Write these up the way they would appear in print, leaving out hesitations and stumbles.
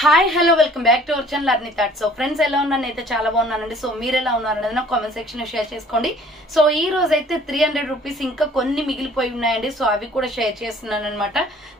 Hi hello welcome back to our channel అర్ని thought. So friends ఎలా ఉన్నాను అయితే చాలా బాగున్నానండి. సో మీరు ఎలా ఉన్నారనేది నా కామెంట్ సెక్షన్ లో షేర్ చేసుకోండి. సో ఈ రోజు అయితే 300 రూపీస్ ఇంకా కొన్ని మిగిలిపోయి ఉన్నాయండి. సో అవి కూడా షేర్ చేస్తున్నాను అనమాట.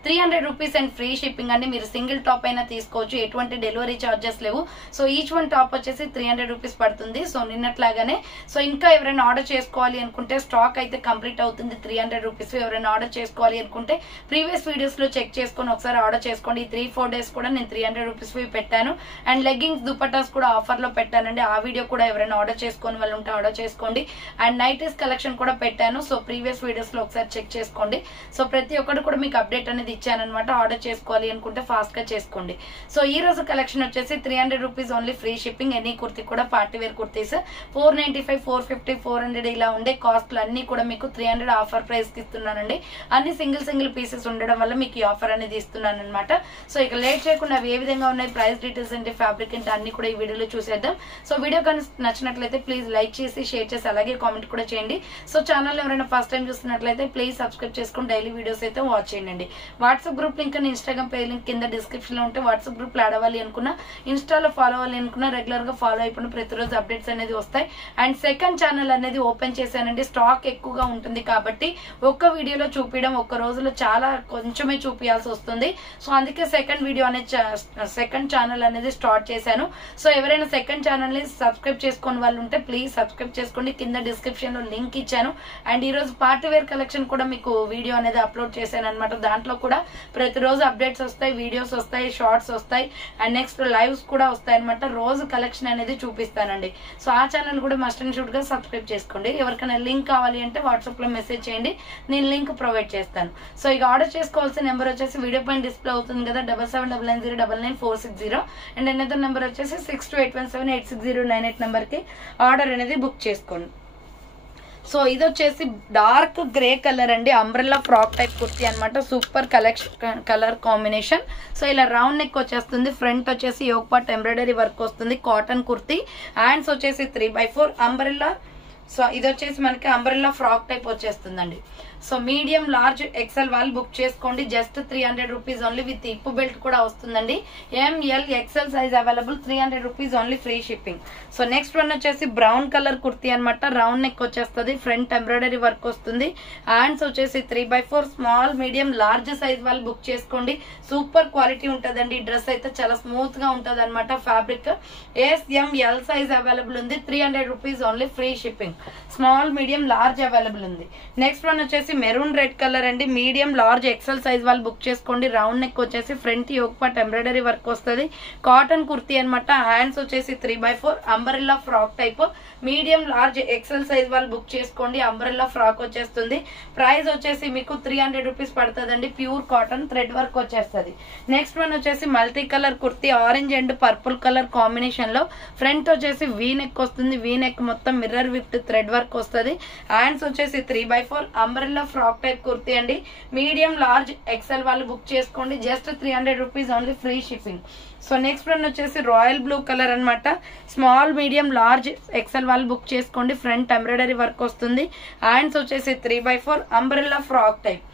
300 రూపీస్ అండ్ ఫ్రీ షిప్పింగ్ అండి. మీరు సింగిల్ టాప్ అయినా తీసుకోవచ్చు, ఎటువంటి డెలివరీ చార్జెస్ లేవు. సో ఈచ్ వన్ టాప్ వచ్చేసి 300 రూపీస్ పడుతుంది. సో నిన్నట్లాగానే సో ఇంకా ఎవరైనా ఆర్డర్ చేసుకోవాలి అనుకుంటే స్టాక్ అయితే కంప్లీట్ అవుతుంది 300 రూపీస్. ఎవరైనా ఆర్డర్ చేసుకోవాలి అనుకుంటే ప్రీవియస్ వీడియోస్ లో చెక్ చేసుకొని ఒకసారి ఆర్డర్ చేసుకోండి. ఈ 3-4 డేస్ కూడా నేను 300 రూపీస్ పెట్టాను. అండ్ లెగ్గింగ్స్ దుపట్టాస్ కూడా ఆఫర్ లో పెట్టానండి. ఆ వీడియో కూడా ఎవరైనా ఆర్డర్ చేసుకొని వాళ్ళు ఉంటే ఆర్డర్ చేసుకోండి. అండ్ నైటీస్ కలెక్షన్ కూడా పెట్టాను. సో ప్రీవియస్ వీడియోస్ లో ఒకసారి చెక్ చేసుకోండి. సో ప్రతి ఒక్కటి కూడా మీకు అప్డేట్ అనేది ఇచ్చానమాట. ఆర్డర్ చేసుకోవాలి అనుకుంటే ఫాస్ట్ గా చేసుకోండి. సో ఈ రోజు కలెక్షన్ వచ్చేసి 300 rupees only free shipping. Any kurti కూడా పార్టీ వేర్ కుర్తీస్ 495, 450, 400 ఇలా ఉండే కాస్ట్లు అన్ని కూడా మీకు 300 ఆఫర్ ప్రైస్ కి ఇస్తున్నానండి. అన్ని సింగిల్ పీసెస్ ఉండడం వల్ల మీకు ఈ ఆఫర్ అనేది ఇస్తున్నాను అనమాట. సో ఇక లేట్ చేయకుండా అవి ఏ విధంగా ఉన్నాయి, ప్రైస్ డీటెయిల్స్ అంటే ఫ్యాబ్రిక్ అంటే అన్ని కూడా ఈ వీడియోలో చూసేద్దాం. సో వీడియో కానీ నచ్చినట్లయితే ప్లీజ్ లైక్ చేసి షేర్ చేసి అలాగే కామెంట్ కూడా చేయండి. సో ఛానల్ ఎవరైనా ఫస్ట్ టైం చూస్తున్నట్లయితే ప్లీజ్ సబ్స్క్రైబ్ చేసుకుని డైలీ వీడియోస్ అయితే వాచ్ చేయండి. వాట్సాప్ గ్రూప్ లింక్ అని ఇన్స్టాగ్రామ్ పేజ్ లింక్ కింద డిస్క్రిప్షన్ లో ఉంటే వాట్సాప్ గ్రూప్ లో ఆడవాలి అనుకున్నా, ఇన్స్టాలో ఫాలో అవ్వాలి అనుకున్నా రెగ్యులర్ గా ఫాలో అయిపోయిన ప్రతిరోజు అప్డేట్స్ అనేది వస్తాయి. అండ్ సెకండ్ ఛానల్ అనేది ఓపెన్ చేశానండి. స్టాక్ ఎక్కువగా ఉంటుంది కాబట్టి ఒక్క వీడియోలో చూపించడం ఒక్క రోజులో చాలా కొంచెమే చూపించాల్సి వస్తుంది. సో అందుకే సెకండ్ వీడియో అనేది సెకండ్ ఛానల్ అనేది స్టార్ట్ చేశాను. సో ఎవరైనా సెకండ్ ఛానల్ ని సబ్స్క్రైబ్ చేసుకుని వాళ్ళు ఉంటే ప్లీజ్ సబ్స్క్రైబ్ చేసుకోండి. కింద డిస్క్రిప్షన్ లో లింక్ ఇచ్చాను. అండ్ ఈ రోజు పార్టీ వేర్ కలెక్షన్ కూడా మీకు వీడియో అనేది అప్లోడ్ చేశాను అనమాట. దాంట్లో కూడా ప్రతిరోజు అప్డేట్స్ వస్తాయి, వీడియోస్ వస్తాయి, షార్ట్స్ వస్తాయి, అండ్ నెక్స్ట్ లైవ్స్ కూడా వస్తాయి అనమాట. రోజు కలెక్షన్ అనేది చూపిస్తానండి. సో ఆ ఛానల్ కూడా మస్ట్ అండ్ షుడ్ గా సబ్స్క్రైబ్ చేసుకోండి. ఎవరికైనా లింక్ కావాలి అంటే వాట్సాప్ లో మెసేజ్ చేయండి, నేను లింక్ ప్రొవైడ్ చేస్తాను. సో ఇక ఆర్డర్ చేసుకోవాల్సిన నెంబర్ వచ్చేసి వీడియో పైన డిస్ప్లే అవుతుంది కదా, 7799099460. అండ్ అనదర్ నెంబర్ వచ్చేసి 6281786098 నెంబర్ కి ఆర్డర్ అనేది బుక్ చేసుకోండి. సో ఇది వచ్చేసి డార్క్ గ్రే కలర్ అండి, అంబ్రెల్లా ఫ్రాక్ టైప్ కుర్తీ అనమాట. Super colour combination. సో ఇలా రౌండ్ నెక్ వచ్చేస్తుంది. ఫ్రంట్ వచ్చేసి యోగ్ పార్ట్ ఎంబ్రాయిడరీ వర్క్ వస్తుంది. కాటన్ కుర్తీ. హ్యాండ్స్ వచ్చేసి 3/4 అంబ్రెల్లా. సో ఇది వచ్చేసి మనకి అంబ్రెల్లా ఫ్రాక్ టైప్ వచ్చేస్తుందండి. సో మీడియం లార్జ్ ఎక్సెల్ వాళ్ళు బుక్ చేసుకోండి. Just 300 rupees only. విత్ ఇప్పు బెల్ట్ కూడా వస్తుందండి. ML XL size available. 300 rupees only free shipping. So next one వచ్చేసి బ్రౌన్ కలర్ కుర్తీ అనమాట. రౌండ్ నెక్ వచ్చేస్తుంది. ఫ్రంట్ ఎంబ్రాయిడరీ వర్క్ వస్తుంది. హ్యాండ్స్ వచ్చేసి 3/4 స్మాల్ మీడియం లార్జ్ సైజ్ వాళ్ళు బుక్ చేసుకోండి. సూపర్ క్వాలిటీ ఉంటుందండి. డ్రెస్ అయితే చాలా స్మూత్ గా ఉంటది అనమాట. ఫ్యాబ్రిక్ SML సైజ్ అవైలబుల్ ఉంది. 300 rupees only free shipping. Small medium large available ఉంది. నెక్స్ట్ వన్ వచ్చేసి మెరూన్ రెడ్ కలర్ అండి. మీడియం లార్జ్ ఎక్సెల్ సైజ్ వాళ్ళు బుక్ చేసుకోండి. రౌండ్ నెక్ వచ్చేసి front yoke part embroidery work వస్తుంది. కాటన్ కుర్తీ అనమాట. హ్యాండ్స్ వచ్చేసి 3/4 umbrella frock type. Medium large XL size వాళ్ళు బుక్ చేసుకోండి. అంబ్రెల్లా ఫ్రాక్ వచ్చేస్తుంది. ప్రైస్ వచ్చేసి మీకు 300 రూపీస్ పడుతుందండి. ప్యూర్ కాటన్ థ్రెడ్ వర్క్ వచ్చేస్తుంది. నెక్స్ట్ వన్ వచ్చేసి multi colour kurti. Orange and purple colour combination లో ఫ్రంట్ వచ్చేసి వీ నెక్ వస్తుంది. వీ నెక్ మొత్తం మిర్రర్ విత్ థ్రెడ్ వర్క్ వస్తుంది. హ్యాండ్స్ వచ్చేసి 3/4 అంబ్రెల్లా ఫ్రాక్ టైప్ కుర్తీ అండి. మీడియం లార్జ్ ఎక్సెల్ వాళ్ళు బుక్ చేసుకోండి. Just 300 rupees only free shipping. So next one వచ్చేసి రాయల్ బ్లూ కలర్ అనమాట. స్మాల్ మీడియం లార్జ్ ఎక్సెల్ వాళ్ళు బుక్ చేసుకోండి. ఫ్రంట్ ఎంబ్రాయిడరీ వర్క్ వస్తుంది. హ్యాండ్స్ వచ్చేసి 3/4 umbrella frock type.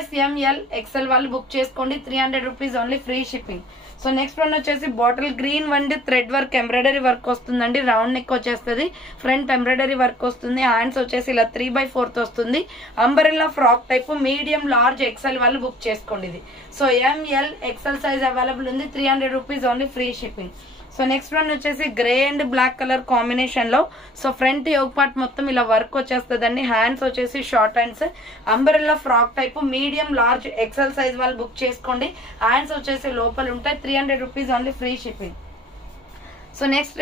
SML XL వాళ్ళు బుక్ చేసుకోండి. 300 rupees only free shipping. So next one వచ్చేసి bottle green వండి థ్రెడ్ వర్క్ ఎంబ్రాయిడరీ వర్క్ వస్తుందండి. రౌండ్ నెక్ వచ్చేస్తుంది. ఫ్రంట్ ఎంబ్రాయిడరీ వర్క్ వస్తుంది. హ్యాండ్స్ వచ్చేసి ఇలా 3/4 వస్తుంది. Umbrella frock type. Medium large XL వాళ్ళు బుక్ చేసుకోండి. ఇది so ML XL size available ఉంది. 300 rupees only free shipping. So next one వచ్చేసి grey and black colour combination లో. సో ఫ్రంట్ యోగ్ పార్ట్ మొత్తం ఇలా వర్క్ వచ్చేస్తుందండి. హ్యాండ్స్ వచ్చేసి short hands. Umbrella frock type. Medium large XL size వాళ్ళు book చేసుకోండి. Hands వచ్చేసి లోపల ఉంటాయి. 300 rupees only free shipping. So next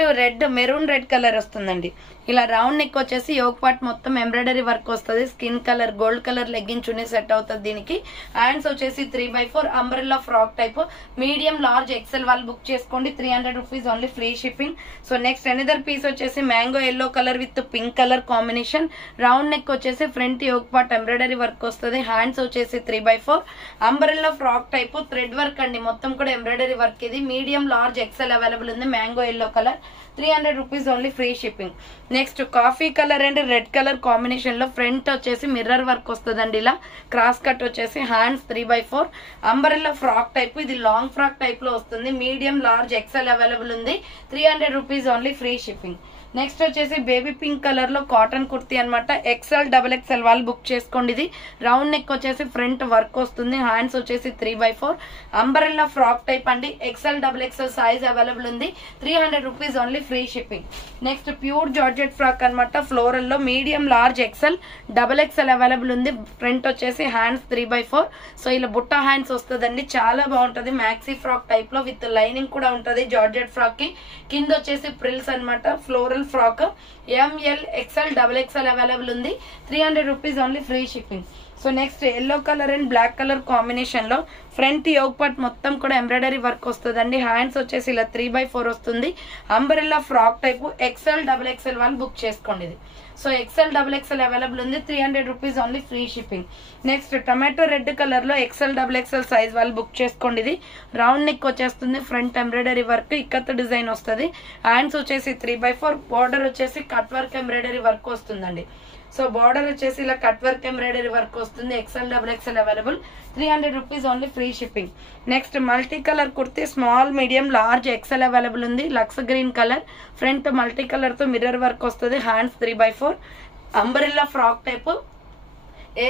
maroon red colour వస్తుందండి. ఇలా రౌండ్ నెక్ వచ్చేసి యోగ్ పార్ట్ మొత్తం ఎంబ్రాయిడరీ వర్క్ వస్తుంది. Skin colour gold colour legging chunni set అవుతుంది దీనికి. హ్యాండ్స్ వచ్చేసి 3/4 umbrella frock type. Medium large XL వాళ్ళు బుక్ చేసుకోండి. 300 rupees only free shipping. So next another piece వచ్చేసి mango yellow colour with pink colour combination. Round neck వచ్చేసి front yoke part embroidery work వస్తుంది. Hands వచ్చేసి 3/4 umbrella frock type. Thread work అండి మొత్తం కూడా embroidery work. ఇది medium large XL available ఉంది. Mango yellow colour 300 rupees only free shipping. Next coffee colour and red colour combination లో front వచ్చేసి mirror work వస్తుందండి. ఇలా క్రాస్ కట్ వచ్చేసి హ్యాండ్స్ 3/4 అంబరెల్లా ఫ్రాక్ టైప్. ఇది లాంగ్ ఫ్రాక్ టైప్ లో వస్తుంది. మీడియం లార్జ్ ఎక్సెల్ అవైలబుల్ ఉంది. 300 rupees only free shipping. Next వచ్చేసి బేబీ పింక్ కలర్ లో కాటన్ కుర్తీ అనమాట. XL XXL వాళ్ళు బుక్ చేసుకోండి. ఇది రౌండ్ నెక్ వచ్చేసి ఫ్రంట్ వర్క్ వస్తుంది. హ్యాండ్స్ వచ్చేసి 3/4 అంబరెల్లా ఫ్రాక్ టైప్ అండి. XL XXL సైజ్ అవైలబుల్ ఉంది. 300 rupees only free shipping. Next pure georgette frock అనమాట. ఫ్లోరల్ లో medium large XL XXL available ఉంది. ఫ్రంట్ వచ్చేసి హ్యాండ్స్ 3/4. సో ఇలా బుట్ట హ్యాండ్స్ వస్తుందండి. చాలా బాగుంటది. మ్యాక్సీ ఫ్రాక్ టైప్ లో విత్ లైనింగ్ కూడా ఉంటది. జార్జెట్ ఫ్రాక్ కి కింద వచ్చేసి ప్రిల్స్ అనమాట. Floral frock ML XL XXL available ఉంది. 300 rupees only free shipping. So next yellow colour and black colour combination లో ఫ్రంట్ యోగ్ పార్ట్ మొత్తం కూడా ఎంబ్రాయిడరీ వర్క్ వస్తుందండి. హ్యాండ్స్ వచ్చేసి ఇలా 3/4 వస్తుంది. Umbrella frock type. XL XXL వాళ్ళు బుక్ చేసుకోండి. ఇది సో XL XXL అవైలబుల్ ఉంది. 300 rupees only free shipping. Next tomato red colour లో XL XXL సైజ్ వాళ్ళు బుక్ చేసుకోండి. ఇది రౌండ్ నెక్ వచ్చేస్తుంది. Front embroidery work ikat design వస్తుంది. హ్యాండ్స్ వచ్చేసి 3/4. బార్డర్ వచ్చేసి కట్ వర్క్ ఎంబ్రాయిడరీ వర్క్ వస్తుందండి. సో బార్డర్ వచ్చేసి ఇలా కట్ వర్క్ ఎంబ్రాయిడరీ వర్క్ వస్తుంది. XL XXL available. 300 rupees only free shipping. Next multi colour kurti small medium large XL available ఉంది. Lux green colour. Front multi colour తో mirror work వస్తుంది. Hands 3/4 umbrella frock type.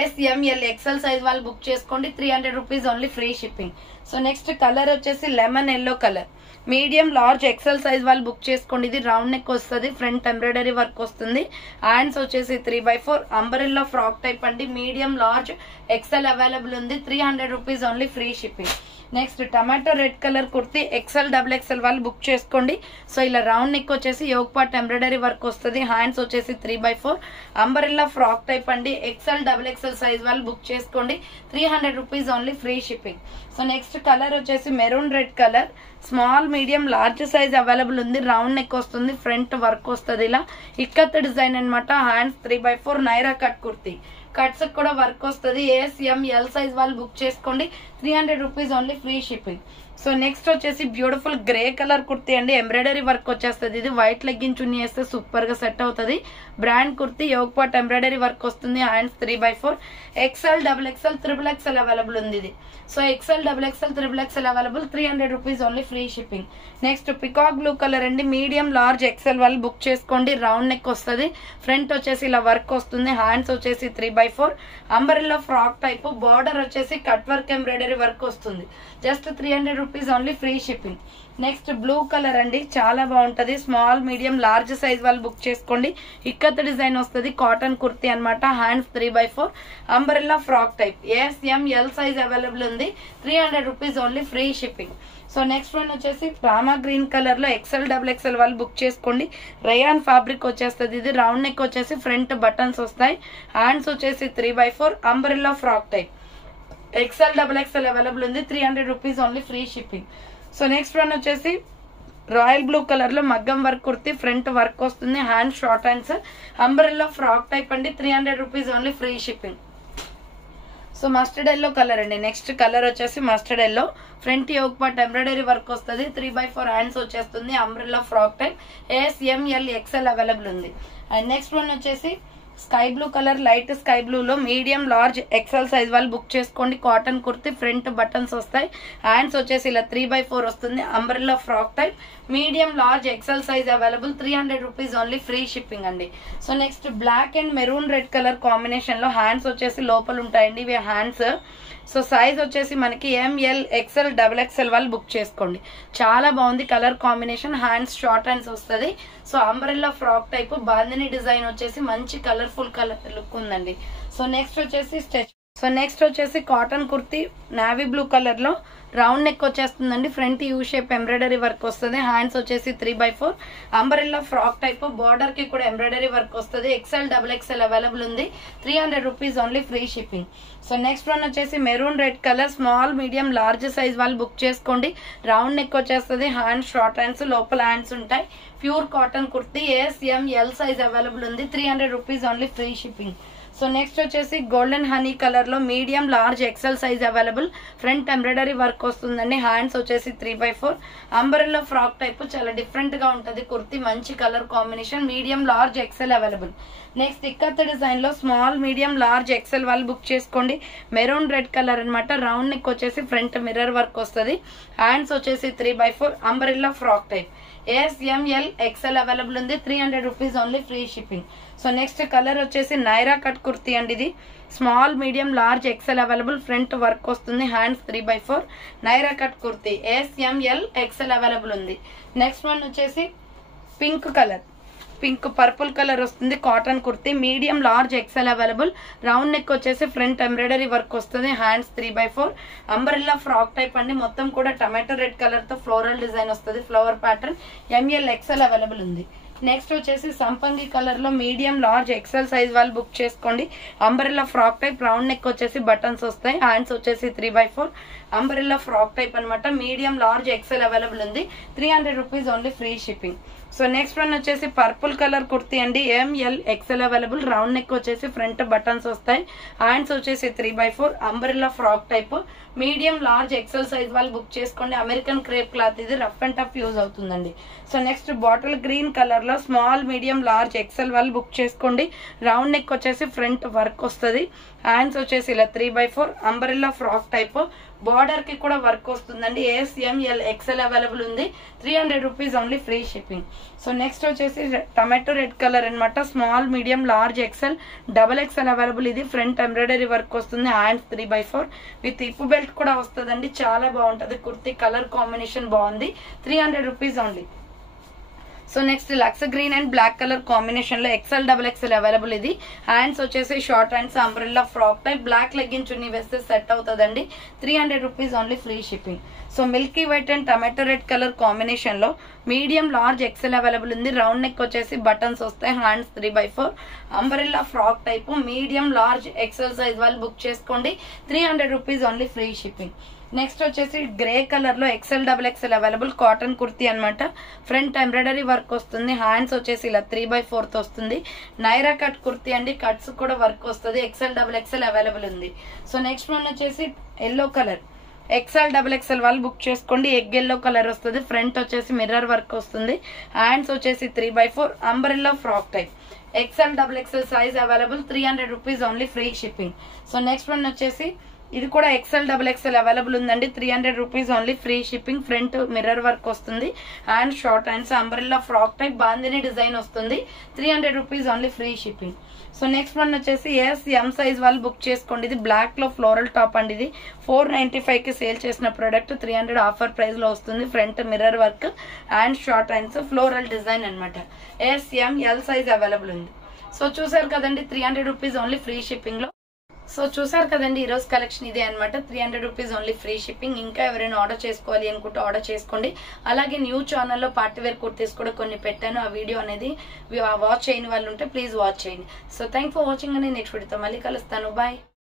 SML XL size వాళ్ళు book చేసుకోండి. 300 rupees only free shipping. So next colour వచ్చేసి lemon yellow colour. Medium large XL size వాళ్ళు book చేసుకోండి. ఇది round neck వస్తుంది. Front embroidery work వస్తుంది. హ్యాండ్స్ వచ్చేసి 3/4 అంబరెల్లా ఫ్రాక్ టైప్ అండి. మీడియం లార్జ్ XL అవైలబుల్ ఉంది. 300 rupees only free shipping. Next tomato red colour kurti XL XXL వాళ్ళు book చేసుకోండి. సో ఇలా రౌండ్ నెక్ వచ్చేసి యోగ్ పార్ట్ ఎంబ్రాయిడరీ వర్క్ వస్తుంది. హ్యాండ్స్ వచ్చేసి 3/4 అంబరెల్లా ఫ్రాక్ టైప్ అండి. XL XXL సైజ్ వాళ్ళు బుక్ చేసుకోండి. 300 rupees only free shipping. So next colour వచ్చేసి maroon red colour. Small medium large size available ఉంది. రౌండ్ నెక్ వస్తుంది. Front work వస్తుంది. ఇలా ఇక్కత్ డిజైన్ అనమాట. Hands 3/4 Naira cut kurti. Cuts కూడా వర్క్ వస్తుంది. SML సైజ్ వాళ్ళు బుక్ చేసుకోండి. 300 rupees only free shipping. So next వచ్చేసి బ్యూటిఫుల్ గ్రే కలర్ కుర్తీ అండి. ఎంబ్రాయిడరీ వర్క్ వచ్చేస్తుంది. ఇది వైట్ లెగ్గిన్ చున్నీ వేస్తే సూపర్ గా సెట్ అవుతుంది. Brand kurti yoke part embroidery work వస్తుంది. Hands 3/4 XL XXL XXL available ఉంది. ఇది so XL XXL XXL available. 300 rupees only free shipping. Next peacock blue colour అండి. మీడియం లార్జ్ XL వాళ్ళు బుక్ చేసుకోండి. Round neck వస్తుంది. Front వచ్చేసి ఇలా వర్క్ వస్తుంది. హ్యాండ్స్ వచ్చేసి 3/4 అంబరెల్లా ఫ్రాక్ టైప్. బార్డర్ వచ్చేసి కట్ వర్క్ ఎంబ్రాయిడరీ వర్క్ వస్తుంది. Just 300 rupees only free shipping. Next blue colour అండి. చాలా బాగుంటది. స్మాల్ మీడియం లార్జ్ సైజ్ వాళ్ళు బుక్ చేసుకోండి. ఇక్కత్ డిజైన్ వస్తుంది. కాటన్ కుర్తీ అనమాట. Hands 3/4 umbrella frock type. SML size available ఉంది. 300 rupees only free shipping. So next one వచ్చేసి రామా గ్రీన్ కలర్ లో XL XXL వాళ్ళు బుక్ చేసుకోండి. రయాన్ ఫ్యాబ్రిక్ వచ్చేస్తుంది. ఇది రౌండ్ నెక్ వచ్చేసి ఫ్రంట్ బటన్స్ వస్తాయి. హ్యాండ్స్ వచ్చేసి 3/4 umbrella frock type. XL XXL available ఉంది. 300 rupees only free shipping. So next one వచ్చేసి రాయల్ బ్లూ కలర్ లో మగ్గం వర్క్ కుర్తి. ఫ్రంట్ వర్క్ వస్తుంది. Hand short hands umbrella frock type అండి. 300 rupees only free shipping. So mustard yellow colour అండి. Next colour వచ్చేసి mustard yellow. Front yoke part embroidery work వస్తుంది. 3/4 hands వచ్చేస్తుంది. Umbrella frock type. SML XL available ఉంది. And next one వచ్చేసి sky blue colour. Light sky blue లో medium large XL size వాళ్ళు book చేసుకోండి. Cotton kurti. Front buttons వస్తాయి. Hands వచ్చేసి ఇలా 3/4 వస్తుంది. Umbrella frock type. Medium large XL size available. 300 rupees only free shipping అండి. So next black and maroon red colour combination లో hands వచ్చేసి లోపల ఉంటాయండి. ఇవి హ్యాండ్స్. సో సైజ్ వచ్చేసి మనకి ML XL XXL వాళ్ళు బుక్ చేసుకోండి. చాలా బాగుంది colour combination. Hands short hands వస్తుంది. So umbrella frock type. Bandhani design వచ్చేసి మంచి కలర్ఫుల్ కలర్ లుక్ ఉందండి. సో నెక్స్ట్ వచ్చేసి cotton kurti navy blue colour లో రౌండ్ నెక్ వచ్చేస్తుందండి. Front U shape embroidery work వస్తుంది. హ్యాండ్స్ వచ్చేసి 3/4 అంబరెల్లా ఫ్రాక్ టైప్. బార్డర్ కి కూడా ఎంబ్రాయిడరీ వర్క్ వస్తుంది. XL XXL అవైలబుల్ ఉంది. 300 rupees only free shipping. So next one వచ్చేసి maroon red colour. Small medium large size వాళ్ళు book చేసుకోండి. రౌండ్ నెక్ వచ్చేస్తుంది. Hands short hands. లోపల హ్యాండ్స్ ఉంటాయి. Pure cotton kurti. SML size available ఉంది. 300 rupees only free shipping. So next వచ్చేసి golden honey colour లో medium large XL size available. Front embroidery work వస్తుందండి. Hands వచ్చేసి 3/4 అంబరెల్లా ఫ్రాక్ టైప్, చాలా different గా ఉంటది కుర్తీ. మంచి colour combination. Medium large XL available. Next ikat design లో స్మాల్ మీడియం లార్జ్ ఎక్సెల్ వాళ్ళు బుక్ చేసుకోండి. మెరూన్ రెడ్ కలర్ అనమాట. రౌండ్ నెక్ వచ్చేసి ఫ్రంట్ మిర్రర్ వర్క్ వస్తుంది. హ్యాండ్స్ వచ్చేసి 3/4 umbrella frock type. SML XL available ఉంది. 300 rupees only, free shipping. So next colour వచ్చేసి Naira cut kurti అండి. ఇది small medium large XL available. Front work వస్తుంది. Hands 3/4 Naira cut kurti. SML XL available ఉంది. Next one వచ్చేసి pink colour, pink purple colour వస్తుంది. Cotton kurti medium large XL available. Round neck వచ్చేసి front embroidery work వస్తుంది. Hands 3/4 umbrella frock type అండి. మొత్తం కూడా tomato red colour తో ఫ్లోరల్ డిజైన్ వస్తుంది. Flower pattern. ML XL available ఉంది. నెక్స్ట్ వచ్చేసి సంపంగి కలర్ లో మీడియం లార్జ్ ఎక్సెల్ సైజ్ వాళ్ళు బుక్ చేసుకోండి. Umbrella frock type. Round neck వచ్చేసి బటన్స్ వస్తాయి. హ్యాండ్స్ వచ్చేసి 3/4 అంబరెల్లా ఫ్రాక్ టైప్ అనమాట. మీడియం లార్జ్ ఎక్సెల్ అవైలబుల్ ఉంది. 300 rupees only, free shipping. So next one వచ్చేసి పర్పుల్ కలర్ కుర్తీ అండి. ML XL available. Round neck వచ్చేసి ఫ్రంట్ బటన్స్ వస్తాయి. హ్యాండ్స్ వచ్చేసి 3/4 umbrella frock type. Medium large XL size వాళ్ళు book చేసుకోండి. American crepe cloth. ఇది rough and tough use అవుతుందండి. So next bottle green colour లో స్మాల్ మీడియం లార్జ్ ఎక్సెల్ వాళ్ళు book చేసుకోండి. రౌండ్ నెక్ వచ్చేసి ఫ్రంట్ వర్క్ వస్తుంది. హ్యాండ్స్ వచ్చేసి ఇలా 3/4 అంబరెల్లా ఫ్రాక్ టైప్. బార్డర్ కి కూడా వర్క్ వస్తుందండి. SML XL అవైలబుల్ ఉంది. 300 rupees only, free shipping. So next వచ్చేసి టమాటో రెడ్ కలర్ అనమాట. Small medium large XL double XL available. ఇది ఫ్రంట్ ఎంబ్రాయిడరీ వర్క్ వస్తుంది. హ్యాండ్స్ 3/4 విత్ ఇప్పు బెల్ట్ కూడా వస్తుందండి. చాలా బాగుంటది కుర్తీ. కలర్ కాంబినేషన్ బాగుంది. 300 rupees only. So next lux green and black colour combination లో XL డబల్ XL అవైలబుల్. ఇది హ్యాండ్స్ వచ్చేసి short hands umbrella frock type. Black legging chunni వేస్తే సెట్ అవుతుందండి. 300 rupees only, free shipping. So Milky white and tomato red colour combination లో medium large XL available ఉంది. Round neck వచ్చేసి buttons వస్తాయి. Hands 3/4 umbrella frock type. Medium large XL size వాళ్ళు book చేసుకోండి. 300 rupees only, free shipping. Next వచ్చేసి grey colour లో XL double XL available. Cotton kurti అనమాట. Front embroidery work వస్తుంది. Hands వచ్చేసి ఇలా 3/4 వస్తుంది. నైరా కట్ కుర్తీ అండి. కట్స్ కూడా వర్క్ వస్తుంది. XL డబల్ XL అవైలబుల్ ఉంది. సో నెక్స్ట్ వన్ వచ్చేసి yellow colour. XL double XL వాళ్ళు బుక్ చేసుకోండి. ఎగ్ ఎల్లో కలర్ వస్తుంది. ఫ్రంట్ వచ్చేసి మిర్రర్ వర్క్ వస్తుంది. హ్యాండ్స్ వచ్చేసి 3/4 umbrella frock type. XL double XL size available. 300 rupees only, free shipping. So next one వచ్చేసి ఇది కూడా XL డబల్ XL అవైలబుల్ ఉందండి. 300 rupees only, free shipping. Front mirror work వస్తుంది. Hand short hands umbrella frock type. Bandhani design వస్తుంది. 300 rupees only, free shipping. So next one వచ్చేసి M size వాళ్ళు book చేసుకోండి. ఇది బ్లాక్ లో ఫ్లోరల్ టాప్ అండి. ఇది 495 కి సేల్ చేసిన ప్రోడక్ట్ 300 ఆఫర్ ప్రైస్ లో వస్తుంది. Front mirror work and short hands floral design అనమాట. SML సైజ్ అవైలబుల్ ఉంది. సో చూసారు కదండి, 300 రూపీస్ ఓన్లీ, ఫ్రీ షిప్పింగ్ లో. సో చూసారు కదండి, ఈ రోజు కలెక్షన్ ఇదే అనమాట. 300 రూపీస్ ఓన్లీ, ఫ్రీ షిప్పింగ్. ఇంకా ఎవరైనా ఆర్డర్ చేసుకోవాలి అనుకుంటే ఆర్డర్ చేసుకోండి. అలాగే న్యూ ఛానల్లో పార్టీ వేర్ కుర్తీస్ కూడా కొన్ని పెట్టాను. ఆ వీడియో అనేది వాచ్ చేయని వాళ్ళు ఉంటే ప్లీజ్ వాచ్ చేయండి. సో థ్యాంక్ ఫర్ వాచింగ్ అని నెక్స్ట్ వీడియోతో మళ్ళీ కలుస్తాను. బాయ్.